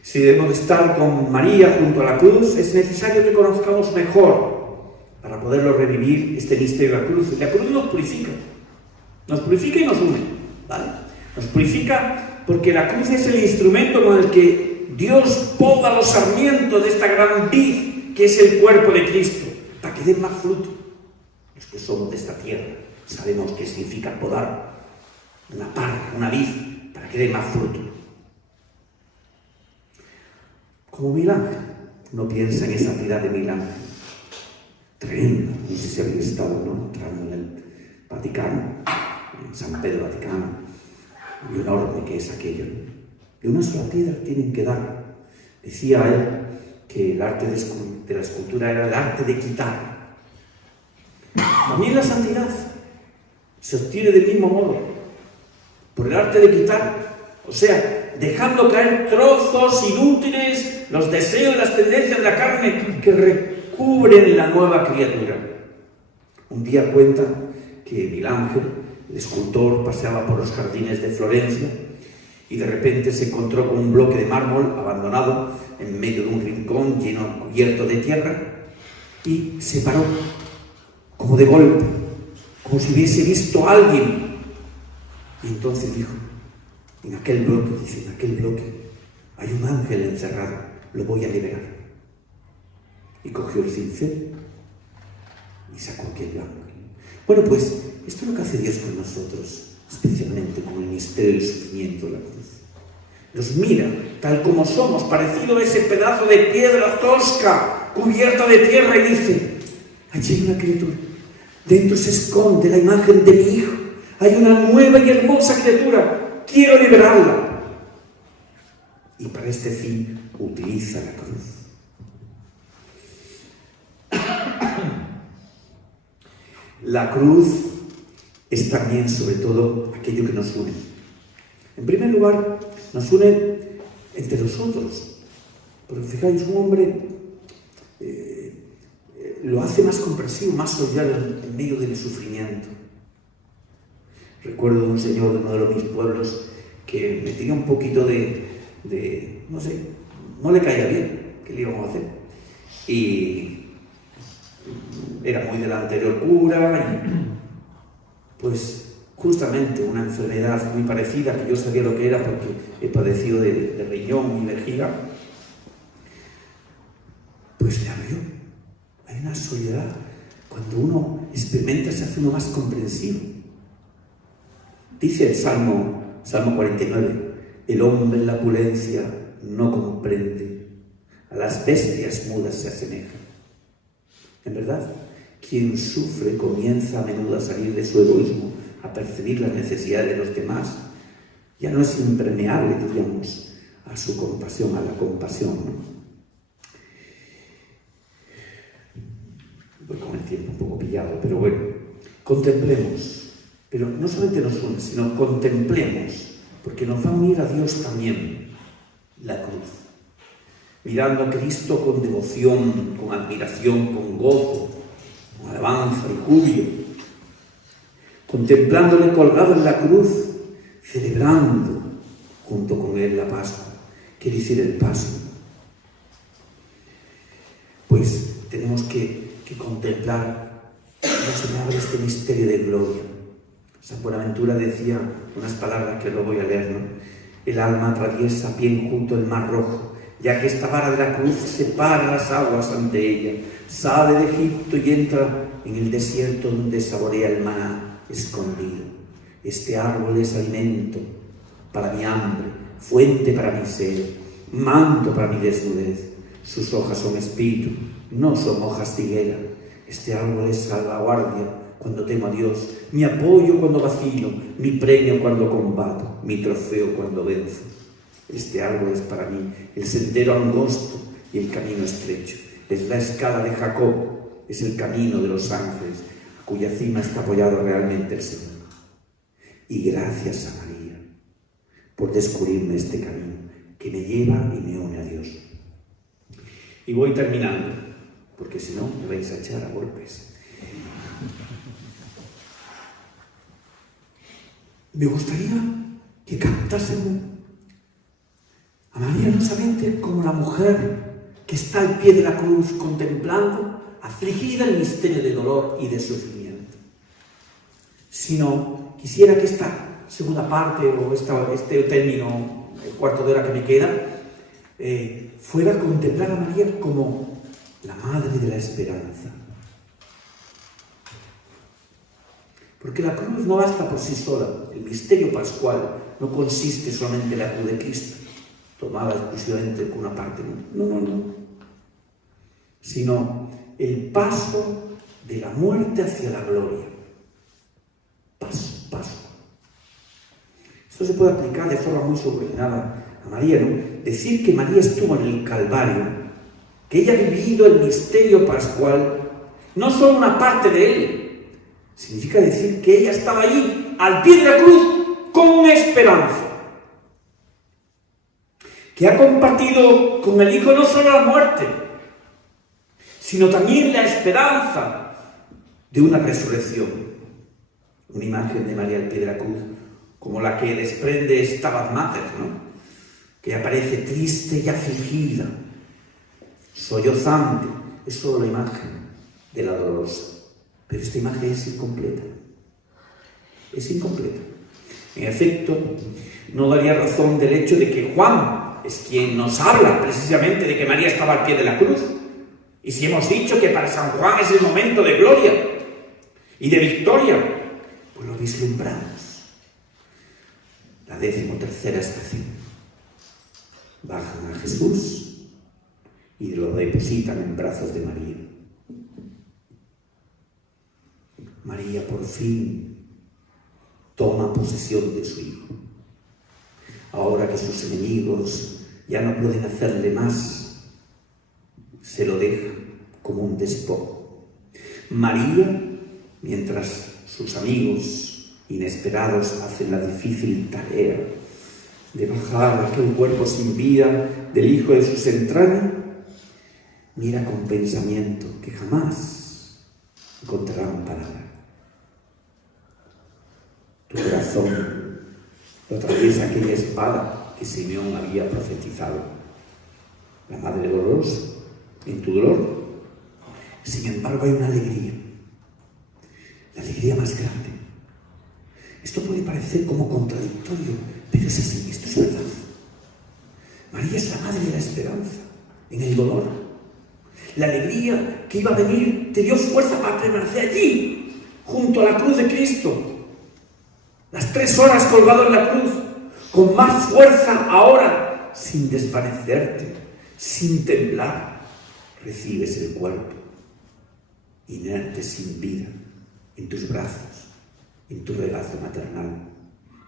Si debemos estar con María junto a la cruz, es necesario que conozcamos mejor para poderlo revivir este misterio de la cruz. La cruz nos purifica y nos une, ¿vale? Nos purifica porque la cruz es el instrumento con el que Dios poda los sarmientos de esta gran vid que es el cuerpo de Cristo, para que den más fruto. Los que somos de esta tierra sabemos qué significa podar una parra, una vid, para que dé más fruto. Como Miguel Ángel, uno piensa en esa piedad de Miguel Ángel, tremenda, no sé si habéis estado, ¿no?, entrando en el Vaticano, en San Pedro Vaticano, lo enorme que es aquello. De una sola piedra tienen que dar. Decía él que el arte de la escultura era el arte de quitar. También la santidad se obtiene del mismo modo, por el arte de quitar, o sea, dejando caer trozos inútiles, los deseos y las tendencias de la carne que recubren la nueva criatura. Un día cuenta que Miguel Ángel, el escultor, paseaba por los jardines de Florencia y de repente se encontró con un bloque de mármol abandonado en medio de un rincón cubierto de tierra y se paró, como de golpe, como si hubiese visto a alguien. Y entonces dijo: en aquel bloque hay un ángel encerrado, lo voy a liberar. Y cogió el cincel y sacó aquel ángel. Bueno, pues esto es lo que hace Dios con nosotros, especialmente con el misterio del sufrimiento de la cruz. Nos mira tal como somos, parecido a ese pedazo de piedra tosca, cubierta de tierra, y dice: allí hay una criatura, dentro se esconde la imagen de mi Hijo, hay una nueva y hermosa criatura, quiero liberarla. Y para este fin utiliza la cruz. La cruz es también, sobre todo, aquello que nos une. En primer lugar, nos une entre nosotros. Porque fijáis, un hombre lo hace más comprensivo, más solidario en medio del sufrimiento. Recuerdo un señor de uno de mis pueblos que me tenía un poquito de no sé, no le caía bien, ¿qué le íbamos a hacer? Y era muy del anterior cura, y pues justamente una enfermedad muy parecida, que yo sabía lo que era porque he padecido de riñón y vejiga, pues le abrió. Hay una soledad. Cuando uno experimenta, se hace uno más comprensivo. Dice el Salmo 49, el hombre en la opulencia no comprende, a las bestias mudas se asemeja. En verdad, Quien sufre comienza a menudo a salir de su egoísmo, a percibir las necesidades de los demás. Ya no es impermeable, diríamos, a su compasión, a la compasión, ¿no? Voy con el tiempo un poco pillado, pero bueno, contemplemos, pero no solamente nos une, sino contemplemos, porque nos va a unir a Dios también la cruz. Mirando a Cristo con devoción, con admiración, con gozo, con alabanza y júbilo, contemplándole colgado en la cruz, celebrando junto con él la Pascua, quiere decir el paso. Pues tenemos que contemplar cómo se me abre este misterio de gloria. San Buenaventura decía unas palabras que luego voy a leer, ¿no? El alma atraviesa bien junto el mar rojo, ya que esta vara de la cruz separa las aguas ante ella. Sale de Egipto y entra en el desierto donde saborea el maná escondido. Este árbol es alimento para mi hambre, fuente para mi sed, manto para mi desnudez. Sus hojas son espíritu, no son hojas de higuera. Este árbol es salvaguardia cuando temo a Dios, mi apoyo cuando vacilo, mi premio cuando combato, mi trofeo cuando venzo. Este árbol es para mí el sendero angosto y el camino estrecho. Es la escala de Jacob, es el camino de los ángeles, a cuya cima está apoyado realmente el Señor. Y gracias a María por descubrirme este camino que me lleva y me une a Dios. Y voy terminando, porque si no me vais a echar a golpes. Me gustaría que captásemos a María no solamente como la mujer que está al pie de la cruz contemplando, afligida el misterio de dolor y de sufrimiento, sino quisiera que esta segunda parte o este término, el cuarto de hora que me queda, fuera a contemplar a María como la madre de la esperanza. Porque la cruz no basta por sí sola. El misterio pascual no consiste solamente en la cruz de Cristo, tomada exclusivamente por una parte. No. Sino el paso de la muerte hacia la gloria. Paso. Esto se puede aplicar de forma muy subordinada a María, ¿no? Decir que María estuvo en el Calvario, que ella ha vivido el misterio pascual, no solo una parte de él, significa decir que ella estaba allí, al pie de la cruz, con esperanza. Que ha compartido con el Hijo no solo la muerte, sino también la esperanza de una resurrección. Una imagen de María al pie de la cruz, como la que desprende Stabat Mater, ¿no? Que aparece triste y afligida, sollozante. Es solo la imagen de la dolorosa. Pero esta imagen es incompleta. Es incompleta. En efecto, no daría razón del hecho de que Juan es quien nos habla precisamente de que María estaba al pie de la cruz. Y si hemos dicho que para San Juan es el momento de gloria y de victoria, pues lo vislumbramos. La 13ª estación. Bajan a Jesús y lo depositan en brazos de María. María por fin toma posesión de su Hijo. Ahora que sus enemigos ya no pueden hacerle más, se lo deja como un despojo. María, mientras sus amigos inesperados hacen la difícil tarea de bajar aquel cuerpo sin vida del Hijo de sus entrañas, mira con pensamiento que jamás encontrarán palabra. Tu corazón lo atraviesa aquella espada que Simeón había profetizado. La Madre dolorosa, en tu dolor, sin embargo hay una alegría, la alegría más grande. Esto puede parecer como contradictorio, pero es así, esto es verdad. María es la madre de la esperanza, en el dolor. La alegría que iba a venir te dio fuerza para permanecer allí, junto a la cruz de Cristo. Las 3 horas colgado en la cruz, con más fuerza ahora, sin desvanecerte, sin temblar, recibes el cuerpo inerte sin vida, en tus brazos, en tu regazo maternal.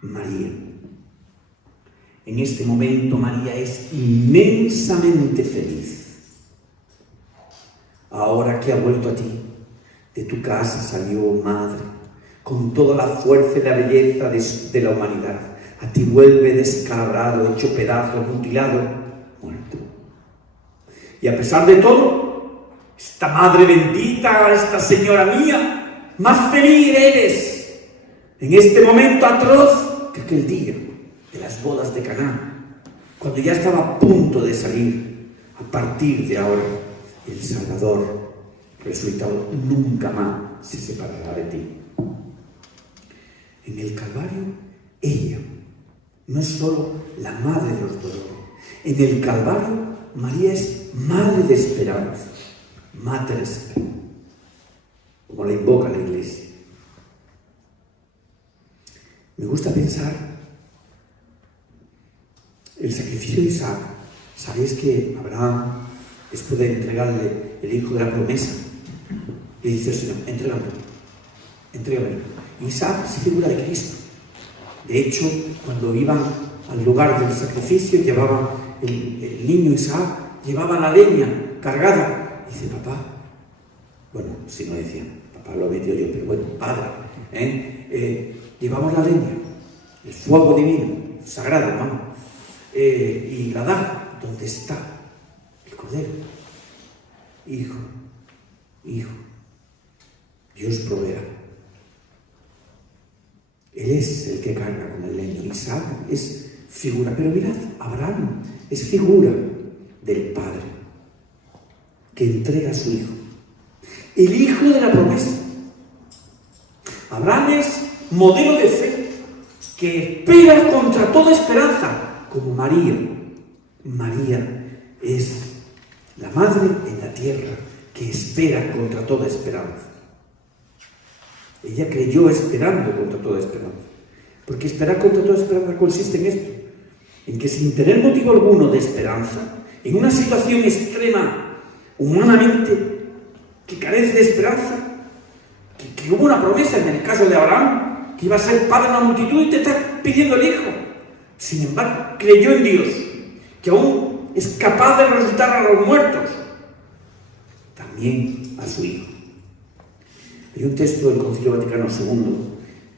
María. En este momento María es inmensamente feliz. Ahora que ha vuelto a ti, de tu casa salió madre, con toda la fuerza y la belleza de la humanidad. A ti vuelve descalabrado, hecho pedazo, mutilado, muerto. Y a pesar de todo, esta madre bendita, esta señora mía, más feliz eres en este momento atroz que aquel día de las bodas de Caná, cuando ya estaba a punto de salir. A partir de ahora, el Salvador resucitado nunca más se separará de ti. En el Calvario, ella no es solo la madre de los dolores. En el Calvario, María es madre de esperanza, mater spes, como la invoca la Iglesia. Me gusta pensar el sacrificio de Isaac. ¿Sabéis que Abraham, después de entregarle el hijo de la promesa, le dice al Señor, entrégame? Isaac se figura de Cristo. De hecho, cuando iban al lugar del sacrificio, llevaban el niño Isaac, llevaba la leña cargada. Dice, papá, bueno, si no decía, papá lo metió yo, pero bueno, padre, llevamos la leña, el fuego divino, sagrado, vamos, y la da, ¿dónde está el cordero? Hijo, Dios proveerá. Él es el que carga con el leño. Isaac es figura, pero mirad, Abraham es figura del Padre que entrega a su hijo, el hijo de la promesa. Abraham es modelo de fe que espera contra toda esperanza, como María. María es la madre en la tierra que espera contra toda esperanza. Ella creyó esperando contra toda esperanza. Porque esperar contra toda esperanza consiste en esto, en que sin tener motivo alguno de esperanza, en una situación extrema, humanamente, que carece de esperanza, que hubo una promesa en el caso de Abraham, que iba a ser padre de una multitud y te está pidiendo el hijo. Sin embargo, creyó en Dios, que aún es capaz de resucitar a los muertos, también a su hijo. Hay un texto del Concilio Vaticano II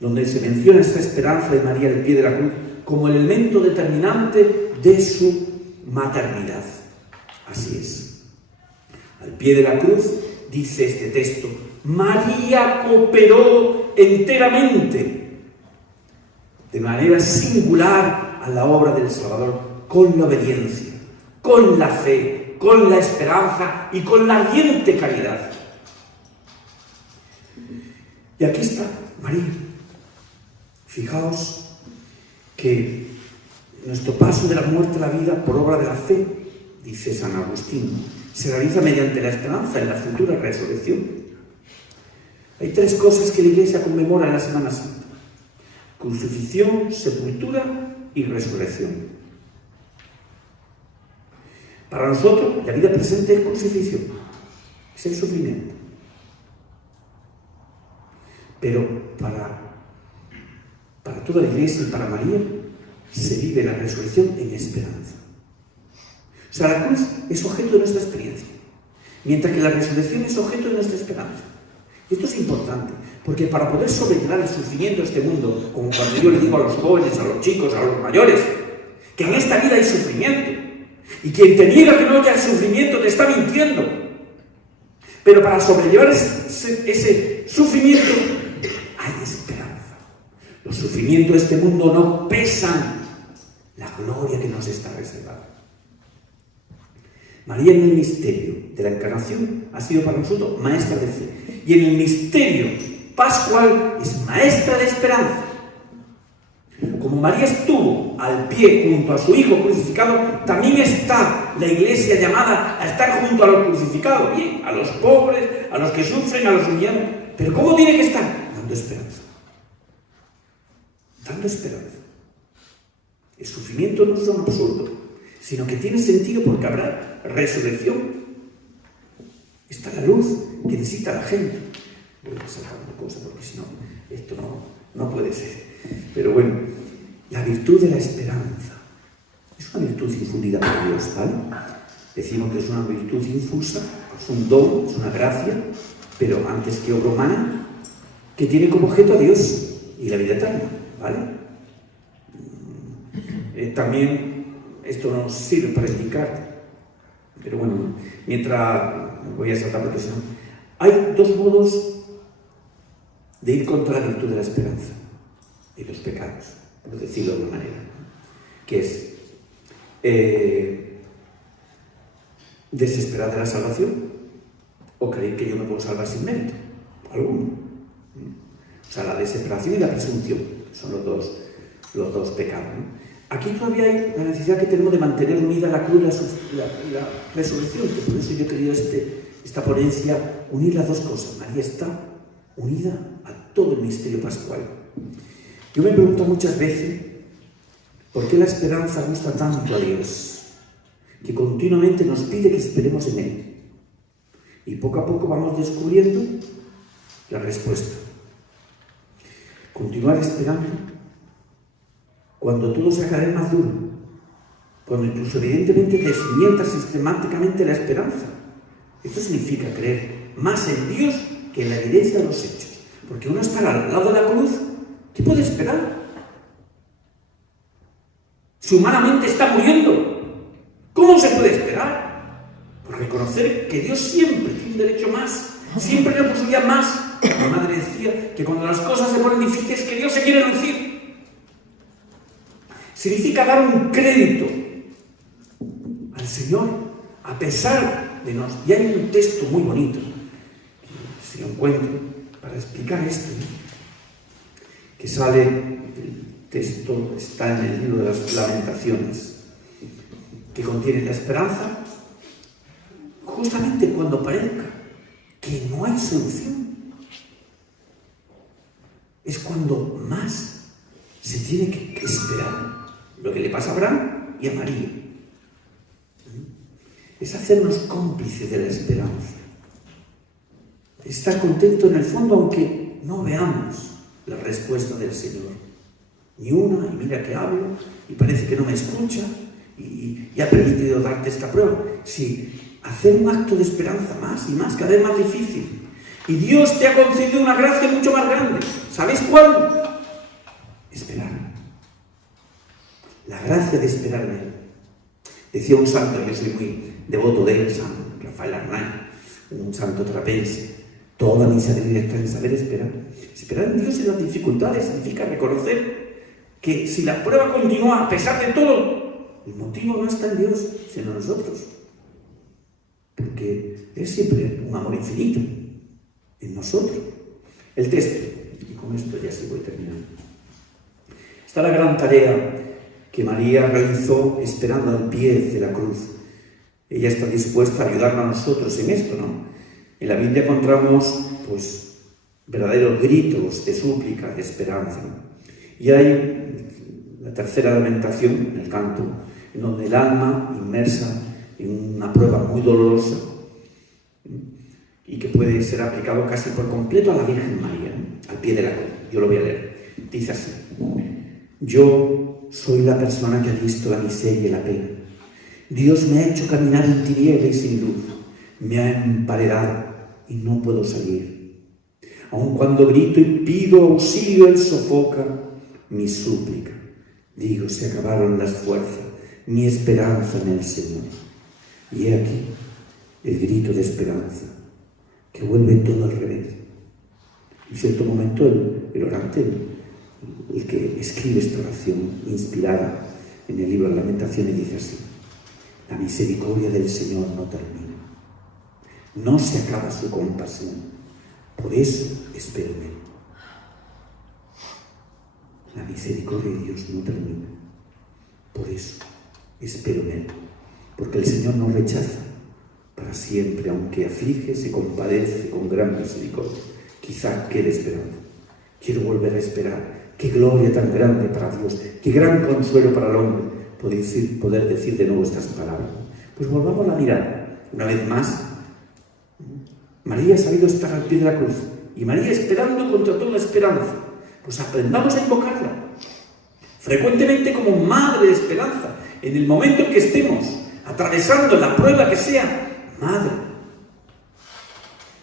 donde se menciona esta esperanza de María al pie de la cruz como el elemento determinante de su maternidad. Así es. Al pie de la cruz, dice este texto, María cooperó enteramente, de manera singular, a la obra del Salvador, con la obediencia, con la fe, con la esperanza y con la ardiente caridad. Y aquí está María. Fijaos que nuestro paso de la muerte a la vida por obra de la fe, dice San Agustín, se realiza mediante la esperanza en la futura resurrección. Hay tres cosas que la Iglesia conmemora en la Semana Santa: crucifixión, sepultura y resurrección. Para nosotros, la vida presente es crucifixión, es el sufrimiento. Pero para toda la Iglesia y para María se vive la resurrección en esperanza. O sea, la cruz es objeto de nuestra experiencia, mientras que la resurrección es objeto de nuestra esperanza. Esto es importante, porque para poder sobrellevar el sufrimiento de este mundo, como cuando yo le digo a los jóvenes, a los chicos, a los mayores, que en esta vida hay sufrimiento, y quien te niega que no haya sufrimiento te está mintiendo. Pero para sobrellevar ese sufrimiento hay esperanza. Los sufrimientos de este mundo no pesan la gloria que nos está reservada. María, en el misterio de la encarnación, ha sido para nosotros maestra de fe, y en el misterio pascual es maestra de esperanza. Como María estuvo al pie junto a su hijo crucificado, también está la Iglesia llamada a estar junto a los crucificados, bien, a los pobres, a los que sufren, a los humillados. Pero ¿cómo tiene que estar? Dando esperanza. Dando esperanza. El sufrimiento no es un absurdo, sino que tiene sentido porque habrá resurrección. Está la luz que necesita la gente. Voy a sacar una cosa porque si no, esto no puede ser. Pero bueno, la virtud de la esperanza es una virtud infundida por Dios, ¿vale? Decimos que es una virtud infusa, es un don, es una gracia, pero antes que obra humana, que tiene como objeto a Dios y la vida eterna, ¿vale? También esto nos sirve para indicar, pero bueno, mientras voy a saltar porque si no, hay dos modos de ir contra la virtud de la esperanza y los pecados, por decirlo de una manera, que es desesperar de la salvación o creer que yo me puedo salvar sin mérito, alguno. O sea, la desesperación y la presunción son los dos pecados, ¿no? Aquí todavía hay la necesidad que tenemos de mantener unida la cruz y la resurrección, que por eso yo he querido esta ponencia unir las dos cosas. María está unida a todo el misterio pascual. Yo me pregunto muchas veces por qué la esperanza gusta tanto a Dios, que continuamente nos pide que esperemos en Él. Y poco a poco vamos descubriendo la respuesta. Continuar esperando cuando todo se haga más duro, cuando incluso evidentemente desmienta sistemáticamente la esperanza. Esto significa creer más en Dios que en la evidencia de los hechos. Porque uno está al lado de la cruz, ¿qué puede esperar? Si humanamente está muriendo, ¿cómo se puede esperar? Por reconocer que Dios siempre tiene un derecho más, siempre tiene una posibilidad más. Mi madre decía que cuando las cosas se ponen difíciles, que Dios se quiere lucir. Significa dar un crédito al Señor, a pesar de nosotros. Y hay un texto muy bonito, si lo encuentro, para explicar esto, ¿no? Que sale, el texto está en el libro de las Lamentaciones, que contiene la esperanza, justamente cuando parezca que no hay solución. Es cuando más se tiene que esperar. Lo que le pasa a Abraham y a María. Es hacernos cómplices de la esperanza. Estar contento en el fondo aunque no veamos la respuesta del Señor. Ni una, y mira que hablo, y parece que no me escucha, y ha permitido darte esta prueba. Sí, hacer un acto de esperanza más y más, cada vez más difícil. Y Dios te ha concedido una gracia mucho más grande. ¿Sabéis cuál? Esperar. La gracia de esperar en Él. Decía un santo, yo soy muy devoto de él, San Rafael Arnaiz, un santo trapense. Toda mi sabiduría está en saber esperar. Esperar en Dios en las dificultades significa reconocer que si la prueba continúa a pesar de todo, el motivo no está en Dios, sino en nosotros. Porque es siempre un amor infinito en nosotros. El texto, y con esto ya sí voy terminando. Está la gran tarea que María realizó esperando al pie de la cruz. Ella está dispuesta a ayudarnos a nosotros en esto, ¿no? En la Biblia encontramos, pues, verdaderos gritos de súplica, de esperanza. Y hay la tercera lamentación, el canto, en donde el alma, inmersa en una prueba muy dolorosa, y que puede ser aplicado casi por completo a la Virgen María, ¿no? Al pie de la cruz. Yo lo voy a leer. Dice así: yo soy la persona que ha visto la miseria y la pena. Dios me ha hecho caminar en tinieblas y sin luz. Me ha emparedado y no puedo salir. Aun cuando grito y pido auxilio, Él sofoca mi súplica. Digo, se acabaron las fuerzas, mi esperanza en el Señor. Y he aquí el grito de esperanza, que vuelve todo al revés. En cierto momento el orante, el que escribe esta oración inspirada en el libro de Lamentaciones, dice así: la misericordia del Señor no termina, no se acaba su compasión, por eso espero en Él. La misericordia de Dios no termina, por eso espero en Él, porque el Señor no rechaza para siempre, aunque aflige, se compadece con gran misericordia. Quizá quede esperando. Quiero volver a esperar. Qué gloria tan grande para Dios, qué gran consuelo para el hombre poder decir de nuevo estas palabras. Pues volvamos a mirar una vez más María ha sabido estar al pie de la cruz. Y María esperando contra toda esperanza. Pues aprendamos a invocarla. Frecuentemente como madre de esperanza. En el momento en que estemos atravesando la prueba que sea, madre.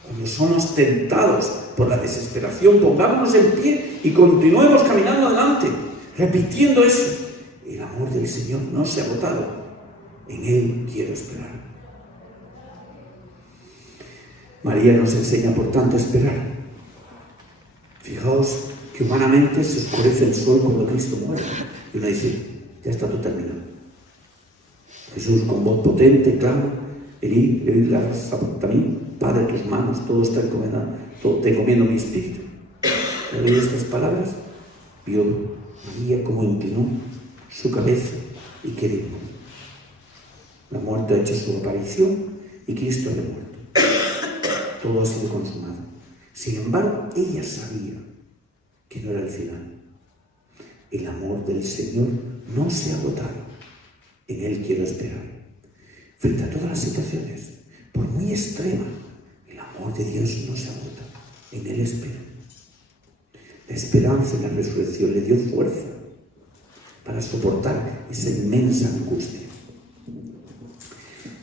Cuando somos tentados por la desesperación, pongámonos en pie y continuemos caminando adelante, repitiendo eso. El amor del Señor no se ha agotado. En Él quiero esperar. María nos enseña, por tanto, a esperar. Fijaos que humanamente se oscurece el sol cuando Cristo muere. Y uno dice, ya está todo terminado. Jesús con voz potente clama, herid las también, Padre, tus manos, todo está encomendado, te encomiendo mi espíritu. Al oír estas palabras, vio María cómo inclinó su cabeza y que dijo, la muerte ha hecho su aparición y Cristo había muerto. Todo ha sido consumado. Sin embargo, ella sabía que no era el final. El amor del Señor no se ha agotado. En Él quiero esperar. Frente a todas las situaciones, por muy extrema, el amor de Dios no se agota. En Él espera. La esperanza en la resurrección le dio fuerza para soportar esa inmensa angustia.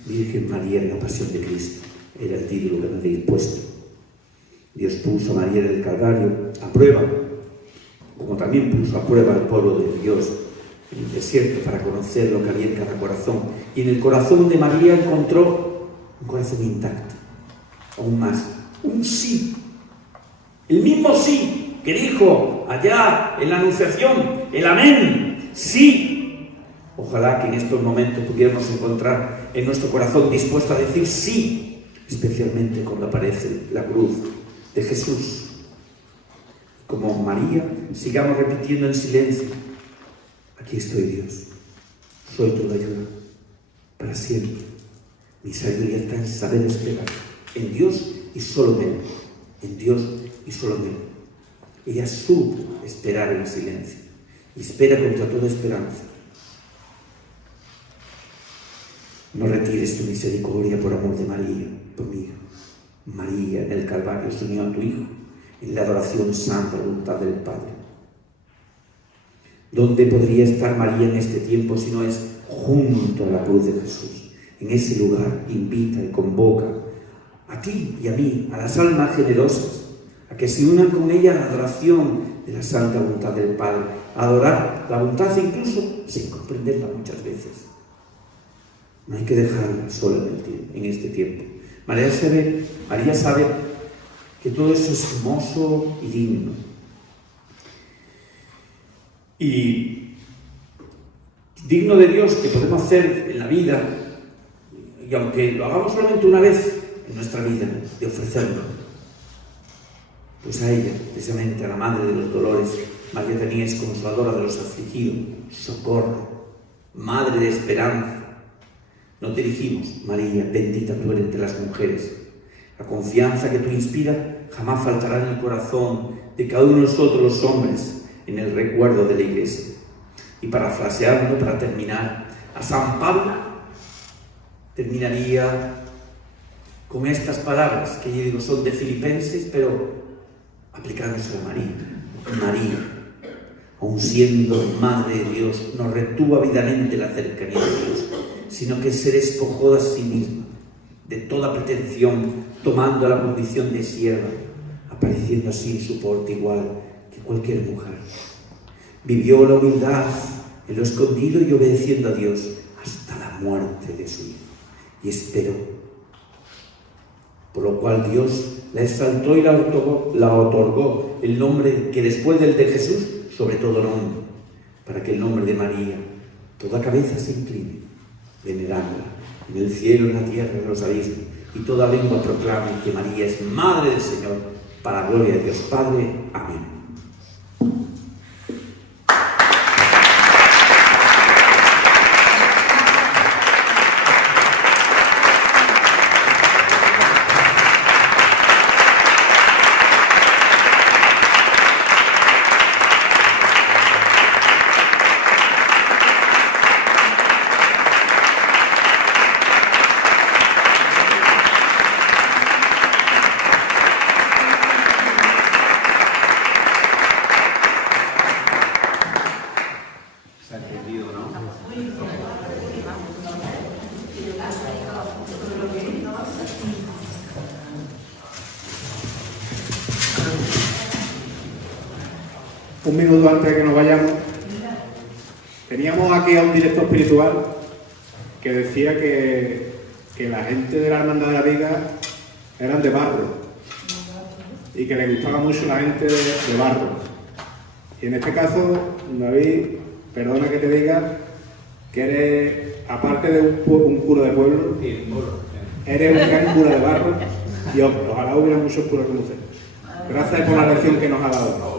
Virgen María en la pasión de Cristo era el título que me habéis puesto. Dios puso a María en el Calvario a prueba, como también puso a prueba al pueblo de Dios en el desierto para conocer lo que había en cada corazón. Y en el corazón de María encontró un corazón intacto, aún más, un sí. El mismo sí que dijo allá en la Anunciación, el amén, sí. Ojalá que en estos momentos pudiéramos encontrar en nuestro corazón dispuesto a decir sí, especialmente cuando aparece la cruz de Jesús. Como María, sigamos repitiendo en silencio, aquí estoy Dios, soy tu ayuda para siempre. Mi sabiduría está en saber esperar en Dios y solo en Él, en Dios y solo en Él. Ella supo esperar en silencio y espera contra toda esperanza. No retires tu misericordia por amor de María, por mí. María en el Calvario se unió a tu Hijo en la adoración santa voluntad del Padre. ¿Dónde podría estar María en este tiempo si no es junto a la cruz de Jesús? En ese lugar invita y convoca a ti y a mí, a las almas generosas, a que se unan con ella a la adoración de la santa voluntad del Padre, a adorar la voluntad incluso sin comprenderla muchas veces. No hay que dejarla sola en este tiempo. María sabe que todo eso es hermoso y digno. Y digno de Dios que podemos hacer en la vida, y aunque lo hagamos solamente una vez en nuestra vida, de ofrecerlo, pues a ella, precisamente a la Madre de los Dolores, María también es consoladora de los afligidos, socorro, Madre de esperanza. Nos dirigimos, María, bendita tú eres entre las mujeres. La confianza que tú inspiras jamás faltará en el corazón de cada uno de nosotros los hombres en el recuerdo de la Iglesia. Y parafraseando, para terminar, a San Pablo terminaría con estas palabras que yo digo son de Filipenses, pero aplicándose a María. María, aun siendo Madre de Dios, no retuvo ávidamente la cercanía de Dios, sino que se despojó de sí misma, de toda pretensión, tomando la condición de sierva, apareciendo así en su porte igual que cualquier mujer. Vivió la humildad en lo escondido y obedeciendo a Dios hasta la muerte de su Hijo. Y esperó, por lo cual Dios la exaltó y la otorgó el nombre que después del de Jesús, sobre todo nombre, para que el nombre de María, toda cabeza se incline, venerándola en el cielo, en la tierra, en los abismos, y toda lengua proclame que María es Madre del Señor, para la gloria de Dios Padre. Amén. Un minuto antes de que nos vayamos, teníamos aquí a un director espiritual que decía que la gente de la Hermandad de la Viga eran de barro y que le gustaba mucho la gente de barro. Y en este caso, David, perdona que te diga que eres, aparte de un cura de pueblo, eres un gran cura de barro y ojalá hubiera muchos curas como usted. Gracias por la lección que nos ha dado.